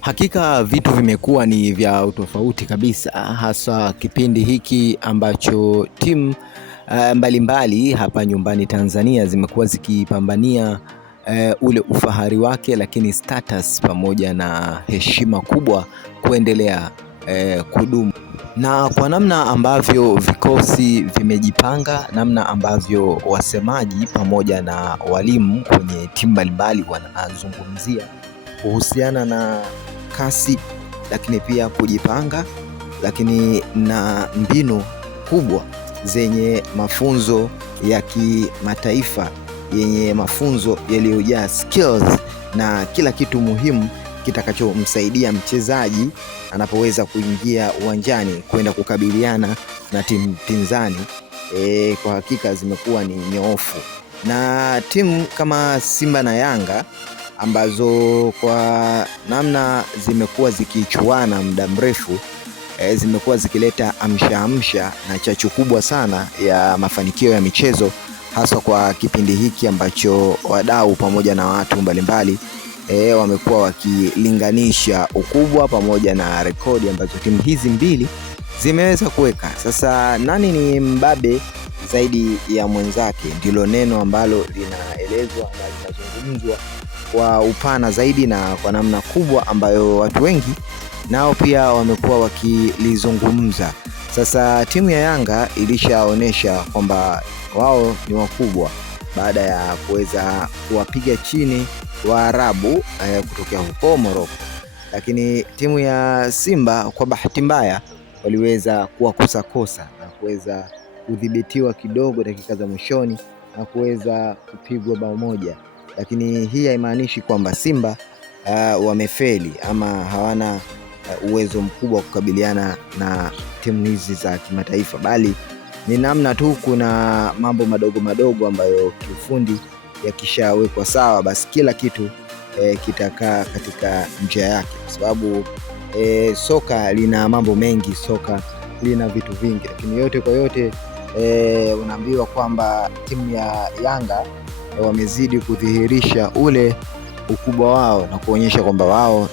Hakika vitu vimekuwa ni vya utofauti kabisa, hasa kipindi hiki ambacho timu mbalimbali hapa nyumbani Tanzania zimekuwa zikipambania ule ufahari wake, lakini status pamoja na heshima kubwa kuendelea kudumu. Na kwa namna ambavyo vikosi vimejipanga, namna ambavyo wasemaji pamoja na walimu kwenye timu mbalimbali wanazungumzia kuhusiana na kasi, lakini pia kujipanga, lakini na mbinu kubwa zenye mafunzo ya kimataifa, yenye mafunzo yaliyojaa skills na kila kitu muhimu kitakachomsaidia mchezaji anapoweza kuingia uwanjani kwenda kukabiliana na timu pinzani. Kwa hakika zimekuwa ni nyoofu, na timu kama Simba na Yanga ambazo kwa namna zimekuwa zikichuana muda mrefu, zimekuwa zikileta amsha na chachu kubwa sana ya mafanikio ya michezo, hasa kwa kipindi hiki ambacho wadau pamoja na watu mbalimbali wamekuwa wakilinganisha ukubwa pamoja na rekodi ambazo timu hizi mbili zimeweza kuweka. Sasa nani ni mbabe zaidi ya mwenzake, ndilo neno ambalo linaelezwa na linazungumzwa kwa upana zaidi na kwa namna kubwa ambayo watu wengi nao pia wamekuwa wakilizungumza. Sasa timu ya Yanga ilishaonesha kwamba wao ni wakubwa baada ya kuweza kuwapiga chini Waarabu kutokea huko Morocco, lakini timu ya Simba kwa bahati mbaya waliweza kuwakosa na kuweza kudhibitiwa kidogo dakika za mwishoni na kuweza kupigwa bao moja. Lakini hii haimaanishi kwamba Simba wamefeli ama hawana uwezo mkubwa wa kukabiliana na timu hizi za kimataifa, bali ni namna tu kuna mambo madogo ambayo kiufundi yakishawekwa sawa, basi kila kitu kitakaa katika njia yake, kwa sababu soka lina mambo mengi, soka lina vitu vingi, lakini yote kwa yote unaambiwa kwamba timu ya Yanga wamezidi kudhihirisha ule ukubwa wao na kuonyesha kwamba wao